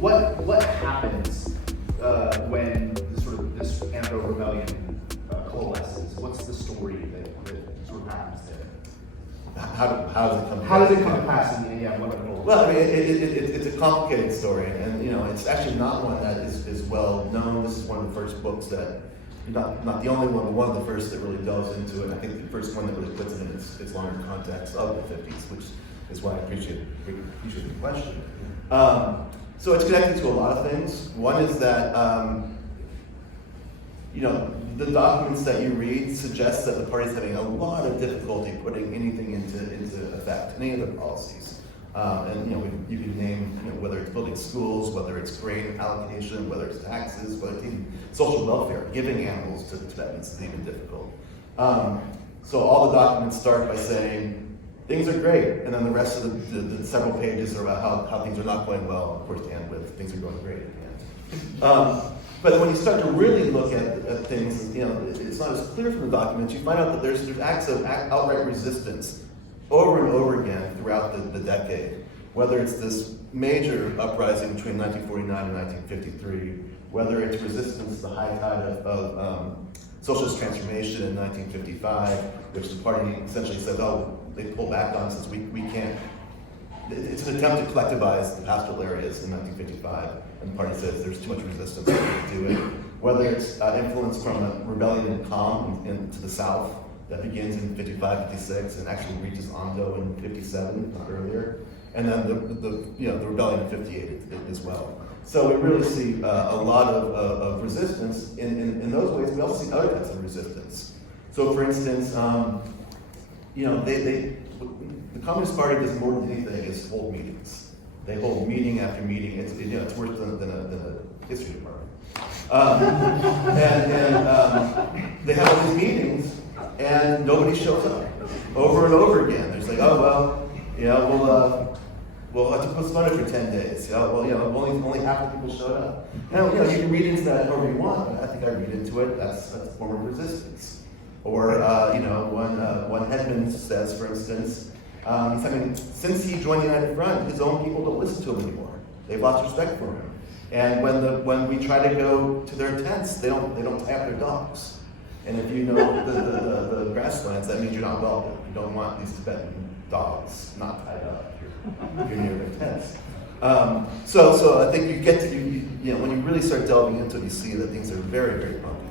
what happens when this Amdo rebellion coalesces? What's the story that sort of happens there? How does it come? How does it come to pass? Well, I mean, it's a complicated story, and it's actually not one that is well known. This is one of the first books that, not the only one, but one of the first that really delves into it. I think the first one that really puts it in its longer context of the 50s, which is why I appreciate the question. So it's connected to a lot of things. One is that the documents that you read suggest that the party's having a lot of difficulty putting anything into effect, any of the policies. And you can name whether it's building schools, whether it's grain allocation, whether it's taxes, whether it's even social welfare. Giving animals to Tibetans is even difficult. So all the documents start by saying things are great, and then the rest of the several pages are about how things are not going well. Of course, to end with things are going great at the end. But when you start to really look at things, it's not as clear from the documents. You find out that there's acts of outright resistance over and over again throughout the decade. Whether it's this major uprising between 1949 and 1953, whether it's resistance to the high tide of socialist transformation in 1955, which the party essentially said, oh, they pull back on since we can't. It's an attempt to collectivize the pastoral areas in 1955, and the party says there's too much resistance to do it. Whether it's influence from a rebellion in 𝗃𝗃 to the south that begins in 55, 56, and actually reaches Amdo in 57, not earlier, and then the rebellion in 58 as well. So we really see a lot of resistance in those ways. We also see other types of resistance. So, for instance, the Communist Party does more than anything is hold meetings. They hold meeting after meeting. It's worse than a history department. They have all these meetings, and nobody shows up. Over and over again. There's like, oh well, we'll have to postpone it for 10 days. Only half the people showed up. Now, you can read into that however you want, but I think I read into it, that's a form of resistance. Or, one headman says, for instance, since he joined the United Front, his own people don't listen to him anymore. They've lost respect for him. And when we try to go to their tents, they don't tie up their dogs. And if you know the grasslands, that means you're not welcome. You don't want these Tibetan dogs not tied up if you're near their tents. So I think you get to when you really start delving into it, you see that things are very, very complicated.